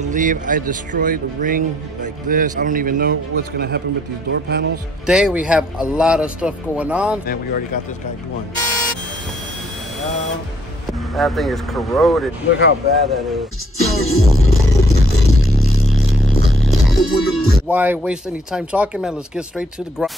believe I destroyed the ring like this. I don't even know what's gonna happen with these door panels. Today we have a lot of stuff going on, and we already got this guy going. That thing is corroded. Look how bad that is. Why waste any time talking, man? Let's get straight to the grind.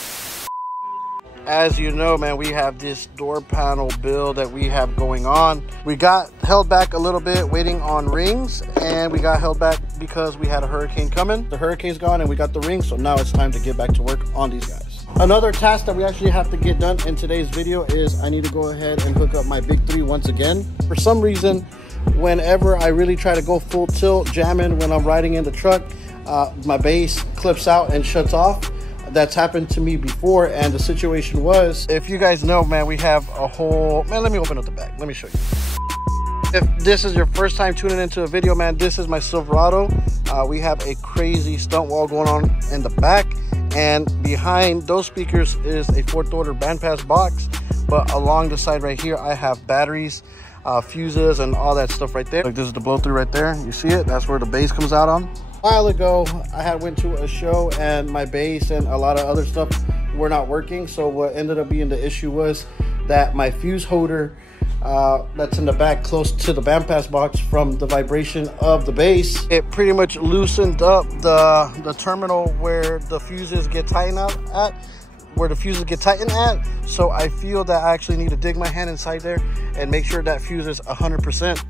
As you know, man, we have this door panel build that we have going on. We got held back a little bit waiting on rings, and we got held back because we had a hurricane coming. The hurricane's gone and we got the rings, so now it's time to get back to work on these guys. Another task that we actually have to get done in today's video is I need to go ahead and hook up my Big 3 once again. For some reason, whenever I really try to go full tilt jamming when I'm riding in the truck, my bass clips out and shuts off. That's happened to me before, and the situation was, if you guys know, man, we have a whole, man, let me open up the bag. Let me show you. If this is your first time tuning into a video, man, this is my Silverado. We have a crazy stunt wall going on in the back, and behind those speakers is a 4th order bandpass box, but along the side right here, I have batteries, fuses, and all that stuff right there. Like, this is the blow through right there. You see it? That's where the bass comes out on. A while ago, I had went to a show and my bass and a lot of other stuff were not working. So what ended up being the issue was that my fuse holder that's in the back close to the bandpass box from the vibration of the bass, it pretty much loosened up the terminal where the fuses get tightened up at. So I feel that I actually need to dig my hand inside there and make sure that fuse is 100%.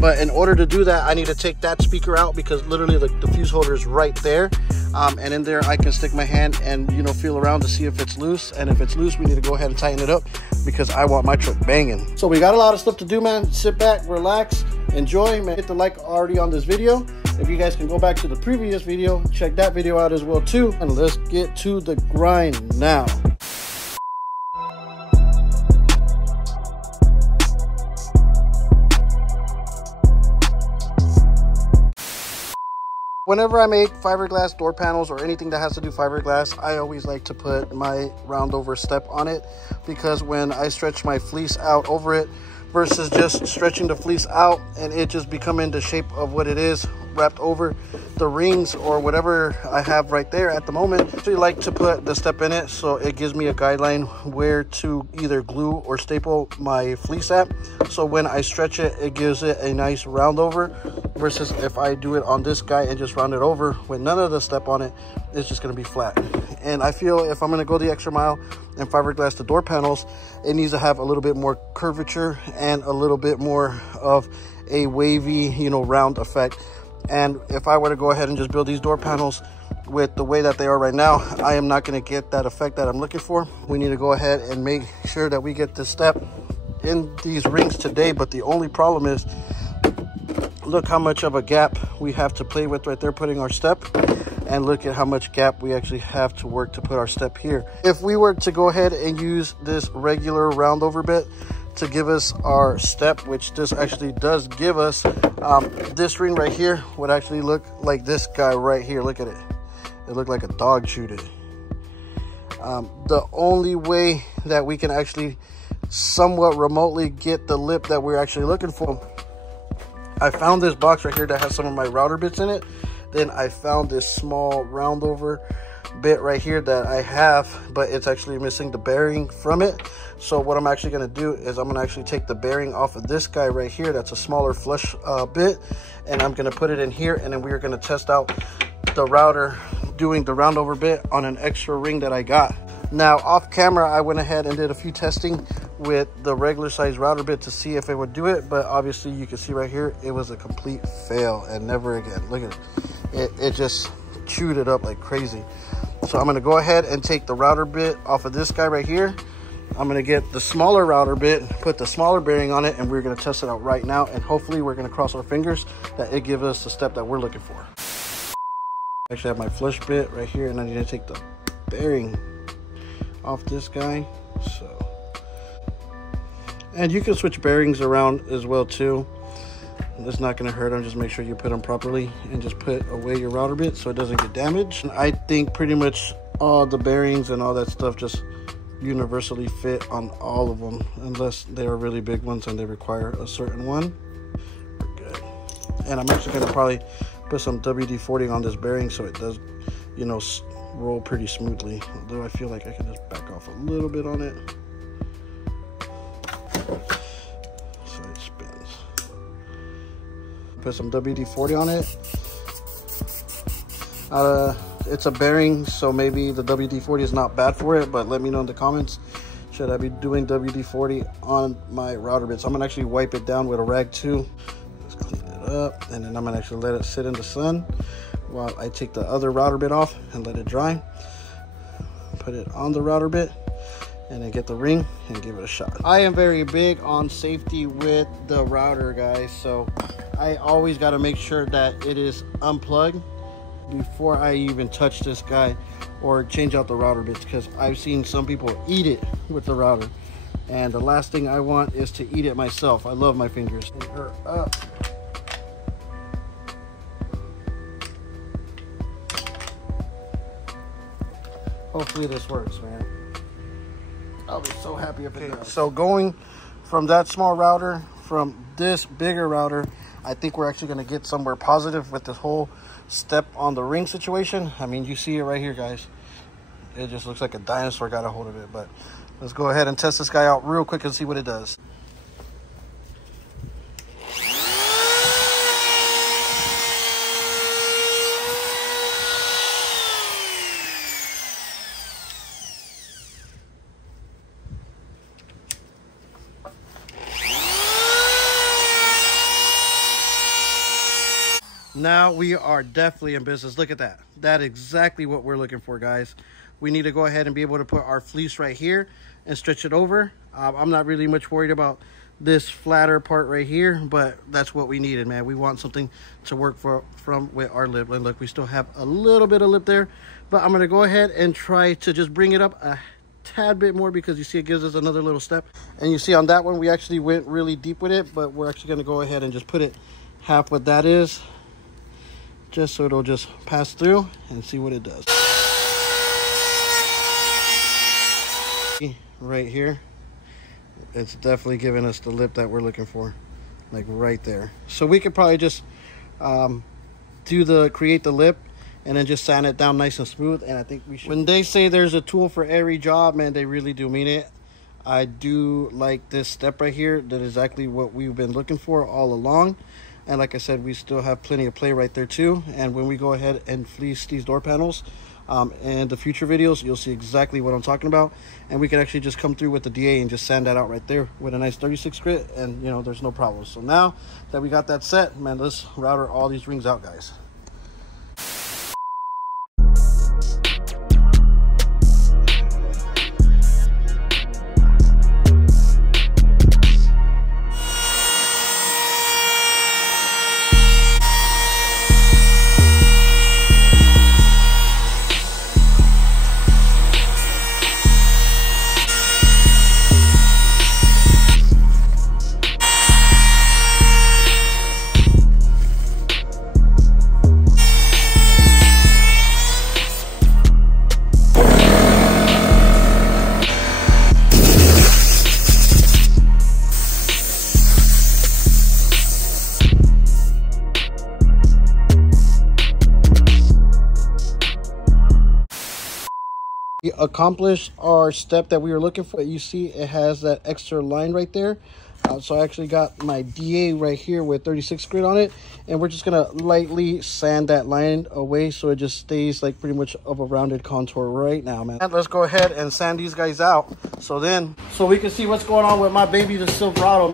But in order to do that, I need to take that speaker out because literally the fuse holder is right there. And in there, I can stick my hand and, you know, feel around to see if it's loose. And if it's loose, we need to go ahead and tighten it up because I want my truck banging. So we got a lot of stuff to do, man. Sit back, relax, enjoy, man. Hit the like already on this video. If you guys can go back to the previous video, check that video out as well too. And let's get to the grind now. Whenever I make fiberglass door panels or anything that has to do fiberglass, I always like to put my round over step on it, because when I stretch my fleece out over it versus just stretching the fleece out and it just becoming the shape of what it is wrapped over the rings or whatever I have right there at the moment, I actually like to put the step in it so it gives me a guideline where to either glue or staple my fleece at. So when I stretch it, it gives it a nice round over, versus if I do it on this guy and just round it over with none of the step on it, it's just going to be flat. And I feel if I'm going to go the extra mile and fiberglass the door panels, it needs to have a little bit more curvature and a little bit more of a wavy, you know, round effect. And if I were to go ahead and just build these door panels with the way that they are right now, I am not going to get that effect that I'm looking for. We need to go ahead and make sure that we get this step in these rings today. But the only problem is, look how much of a gap we have to play with right there putting our step, and look at how much gap we actually have to work to put our step here. If we were to go ahead and use this regular round over bit to give us our step, which this actually does give us, this ring right here would actually look like this guy right here. Look at it. It looked like a dog chewed it. The only way that we can actually somewhat remotely get the lip that we're actually looking for, I found this box right here that has some of my router bits in it. Then I found this small round over bit right here that I have, but it's actually missing the bearing from it. So what I'm actually going to do is I'm going to actually take the bearing off of this guy right here. That's a smaller flush bit, and I'm going to put it in here, and then we're going to test out the router doing the round over bit on an extra ring that I got. Now off camera, I went ahead and did a few testing with the regular size router bit to see if it would do it, but obviously you can see right here it was a complete fail, and never again. Look at it. It just chewed it up like crazy. So I'm going to go ahead and take the router bit off of this guy right here. I'm going to get the smaller router bit, put the smaller bearing on it, and we're going to test it out right now, and hopefully we're going to cross our fingers that it gives us the step that we're looking for. I actually have my flush bit right here, and I need to take the bearing off this guy. So, and you can switch bearings around as well too. It's not going to hurt them. Just make sure you put them properly and just put away your router bit so it doesn't get damaged. And I think pretty much all the bearings and all that stuff just universally fit on all of them, unless they are really big ones and they require a certain one. We're good. And I'm actually going to probably put some WD-40 on this bearing so it does, you know, roll pretty smoothly. Although I feel like I can just back off a little bit on it so it spins. Put some WD-40 on it. It's a bearing, so maybe the WD-40 is not bad for it, but let me know in the comments, should I be doing WD-40 on my router bits? I'm gonna actually wipe it down with a rag too. Let's clean it up, and then I'm gonna actually let it sit in the sun while I take the other router bit off and let it dry. Put it on the router bit and then get the ring and give it a shot. I am very big on safety with the router, guys, so I always got to make sure that it is unplugged before I even touch this guy or change out the router bits, because I've seen some people eat it with the router, and the last thing I want is to eat it myself. I love my fingers. And her up. Hopefully this works, man. I'll be so happy if it does. So going from that small router, from this bigger router, I think we're actually going to get somewhere positive with this whole step on the ring situation. I mean, you see it right here, guys. It just looks like a dinosaur got a hold of it. But let's go ahead and test this guy out real quick and see what it does. Now we are definitely in business. Look at that. That's exactly what we're looking for, guys. We need to go ahead and be able to put our fleece right here and stretch it over. I'm not really much worried about this flatter part right here, but that's what we needed, man. We want something to work from with our lip. And look, we still have a little bit of lip there, but I'm going to go ahead and try to just bring it up a tad bit more, because you see it gives us another little step. And you see on that one, we actually went really deep with it, but we're actually going to go ahead and just put it half what that is, just so it'll just pass through and see what it does. Right here, it's definitely giving us the lip that we're looking for, like right there. So we could probably just create the lip and then just sand it down nice and smooth. And I think we should. When they say there's a tool for every job, man, they really do mean it. I do like this step right here. That is exactly what we've been looking for all along. And like I said, we still have plenty of play right there too. And when we go ahead and fleece these door panels in the future videos, you'll see exactly what I'm talking about. And we can actually just come through with the DA and just sand that out right there with a nice 36 grit, and you know, there's no problem. So now that we got that set, man, let's router all these rings out, guys. We accomplished our step that we were looking for. You see it has that extra line right there. So I actually got my DA right here with 36 grit on it, and we're just gonna lightly sand that line away so it just stays like pretty much of a rounded contour right now, man. And let's go ahead and sand these guys out so we can see what's going on with my baby, the Silverado.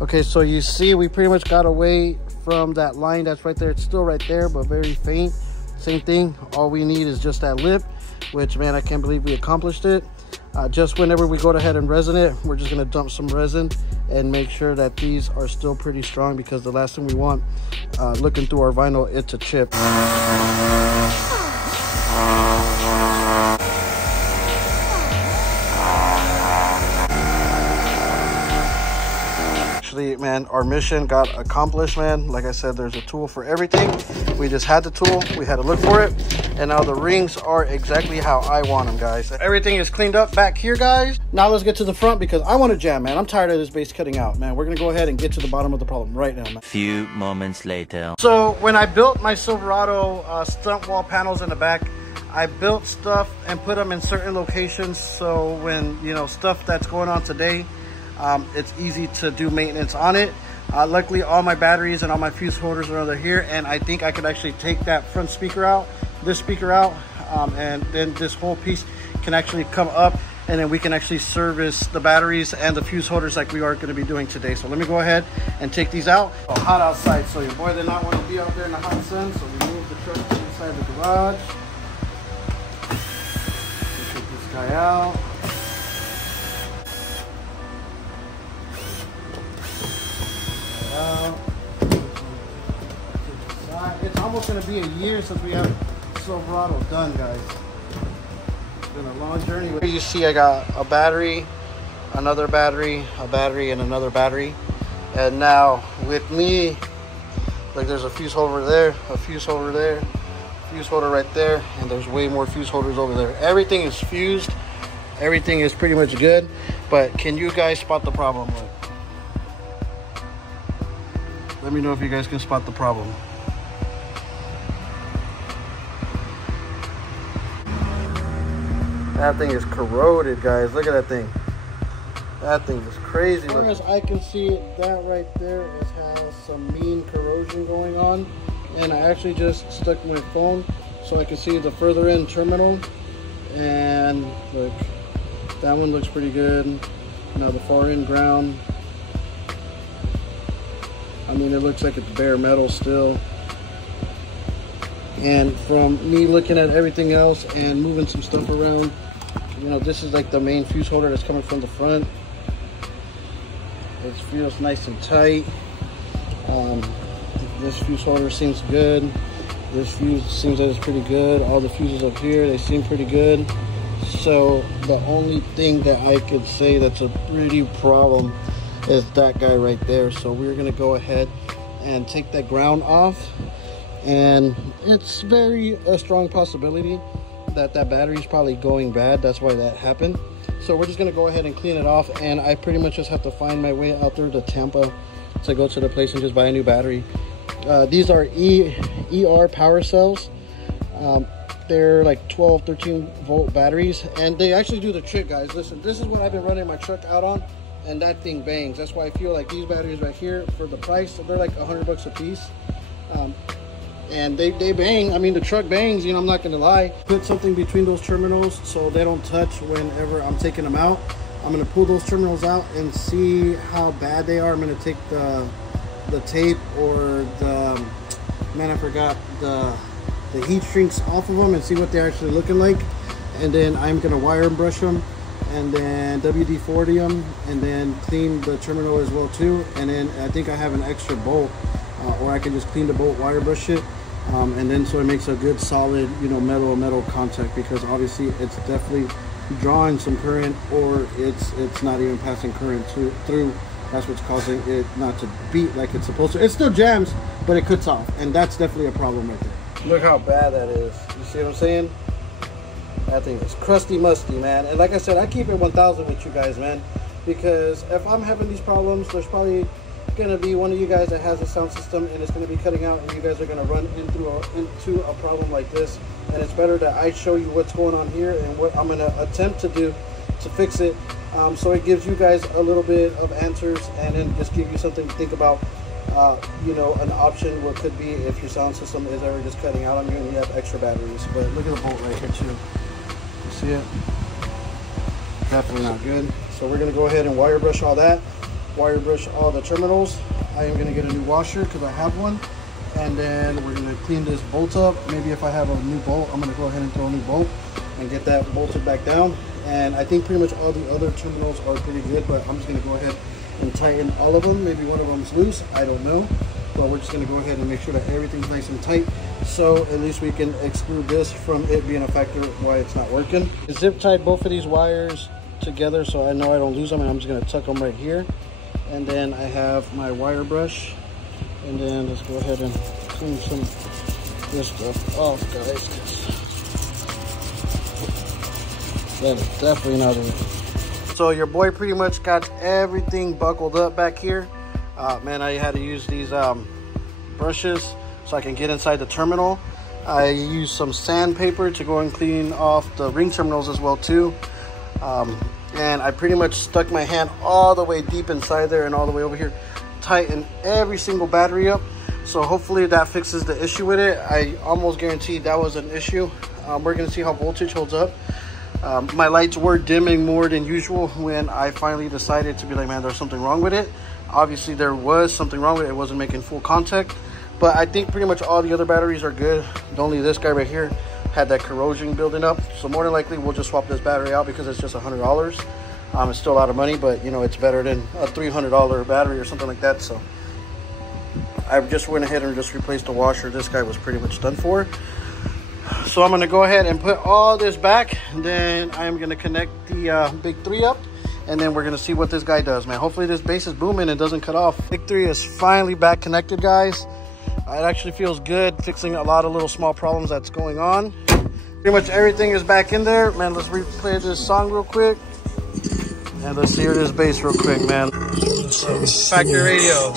Okay, so you see we pretty much got away from that line that's right there. It's still right there, but very faint. Same thing, all we need is just that lip, which, man, I can't believe we accomplished it. Just whenever we go ahead and resin it, we're just gonna dump some resin and make sure that these are still pretty strong, because the last thing we want, looking through our vinyl, it's a chip. actually, man, our mission got accomplished, man. Like I said, there's a tool for everything. We just had the tool, we had to look for it, and now the rings are exactly how I want them, guys. Everything is cleaned up back here, guys. Now let's get to the front because I want to jam, man. I'm tired of this base cutting out, man. We're gonna go ahead and get to the bottom of the problem right now, man. Few moments later. So when I built my Silverado stunt wall panels in the back, I built stuff and put them in certain locations, so when, you know, stuff that's going on today, it's easy to do maintenance on it. Luckily, all my batteries and all my fuse holders are under here, and I think I could actually take that front speaker out, this speaker out, and then this whole piece can actually come up, and then we can actually service the batteries and the fuse holders like we are going to be doing today. So let me go ahead and take these out. Oh, hot outside, so your boy did not want to be out there in the hot sun, so we moved the truck inside the garage. Take this guy out. It's almost going to be a year since we have Silverado done, guys. It's been a long journey. Here you see I got a battery, another battery, a battery, and another battery. And now with me, like, there's a fuse holder there, a fuse holder there, fuse holder right there, and there's way more fuse holders over there. Everything is fused. Everything is pretty much good. But can you guys spot the problem? Look. Let me know if you guys can spot the problem. That thing is corroded, guys. Look at that thing. That thing is crazy. As far as I can see, that right there has some mean corrosion going on. And I actually just stuck my phone so I can see the further end terminal. And look, that one looks pretty good. Now the far end ground, I mean, it looks like it's bare metal still. And from me looking at everything else and moving some stuff around, you know, this is like the main fuse holder that's coming from the front. It feels nice and tight. This fuse holder seems good. This fuse seems like it's pretty good. All the fuses up here, they seem pretty good. So the only thing that I could say that's a pretty problem is that guy right there. So we're gonna go ahead and take that ground off, and it's a strong possibility that that battery is probably going bad. That's why that happened. So we're just gonna go ahead and clean it off, and I pretty much just have to find my way out there to Tampa to go to the place and just buy a new battery. These are ER power cells. They're like 12, 13 volt batteries, and they actually do the trick, guys. Listen, this is what I've been running my truck out on, and that thing bangs. That's why I feel like these batteries right here, for the price, they're like $100 a piece. And they bang. I mean, the truck bangs, you know, I'm not gonna lie. Put something between those terminals so they don't touch whenever I'm taking them out. I'm gonna pull those terminals out and see how bad they are. I'm gonna take the tape or the, man, I forgot, the heat shrinks off of them and see what they're actually looking like. And then I'm gonna wire brush them, and then WD-40 them, and then clean the terminal as well too. And then I think I have an extra bolt, or I can just clean the bolt, wire brush it, and then so it makes a good solid, you know, metal contact, because obviously it's definitely drawing some current, or it's not even passing current through. That's what's causing it not to beat like it's supposed to. It still jams, but it cuts off, and that's definitely a problem right there. Look how bad that is. You see what I'm saying? That thing is crusty musty, man. And like I said, I keep it 1000 with you guys, man, because if I'm having these problems, there's probably gonna be one of you guys that has a sound system and it's gonna be cutting out, and you guys are gonna run into a problem like this. And it's better that I show you what's going on here and what I'm gonna attempt to do to fix it, so it gives you guys a little bit of answers, and then just give you something to think about. You know, an option what could be if your sound system is ever just cutting out on you and you have extra batteries. But look at the bolt right here too. You see it? Definitely not good. So we're gonna go ahead and wire brush all that, wire brush all the terminals. I am gonna get a new washer because I have one, and then we're gonna clean this bolt up. Maybe if I have a new bolt, I'm gonna go ahead and throw a new bolt and get that bolted back down. And I think pretty much all the other terminals are pretty good, but I'm just gonna go ahead and tighten all of them. Maybe one of them's loose, I don't know, but we're just going to go ahead and make sure that everything's nice and tight, so at least we can exclude this from it being a factor why it's not working. Zip tied both of these wires together so I know I don't lose them, and I'm just going to tuck them right here, And then I have my wire brush. And then let's go ahead and clean some of this stuff off, guys. That is definitely not it. So your boy pretty much got everything buckled up back here. Man, I had to use these brushes so I can get inside the terminal. I used some sandpaper to go and clean off the ring terminals as well too. And I pretty much stuck my hand all the way deep inside there and all the way over here, tighten every single battery up. So hopefully that fixes the issue with it. I almost guaranteed that was an issue. We're gonna see how voltage holds up. My lights were dimming more than usual when I finally decided to be like, man, there's something wrong with it. Obviously there was something wrong with it. It wasn't making full contact, but I think pretty much all the other batteries are good. Only this guy right here had that corrosion building up. So more than likely we'll just swap this battery out because it's just $100. It's still a lot of money, but you know, it's better than a $300 battery or something like that. So I just went ahead and just replaced the washer. This guy was pretty much done for. So I'm gonna go ahead and put all this back, and then I'm gonna connect the Big 3 up, and then we're gonna see what this guy does, man. Hopefully this base is booming and doesn't cut off. Big 3 is finally back connected, guys. It actually feels good, fixing a lot of little small problems that's going on. Pretty much everything is back in there, man. Let's replay this song real quick, and let's hear this bass real quick, man. Factory radio.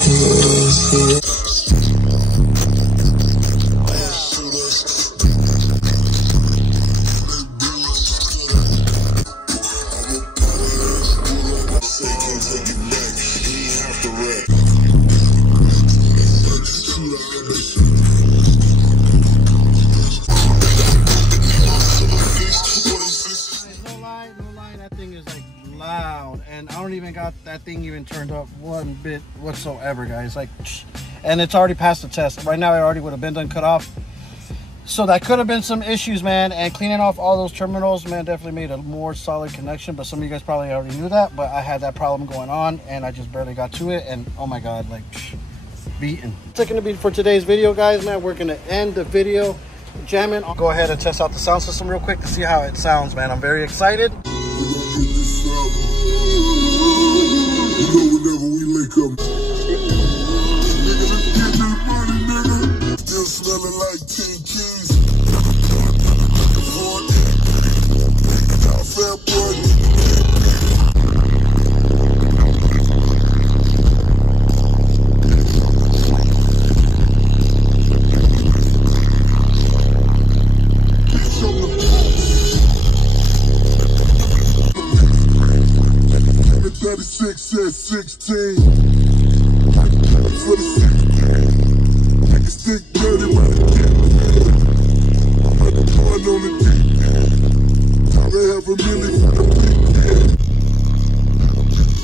Loud, and I don't even got that thing even turned up one bit whatsoever, guys. Like, and it's already passed the test. Right now it already would have been done cut off, so that could have been some issues, man. And cleaning off all those terminals, man, definitely made a more solid connection. But some of you guys probably already knew that, but I had that problem going on and I just barely got to it, and oh my god, like beaten. That's gonna be for today's video, guys, man. We're gonna end the video jamming. I'll go ahead and test out the sound system real quick to see how it sounds, man. I'm very excited. Whenever we link up, nigga, let's get this money, nigga. Still smelling like 10 keys. Fat boy. Says 16 for the 16. I can stick dirty with it. One on the deep. They have a million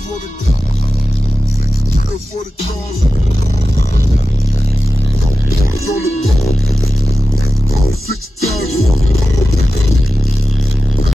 for the big. For the cars.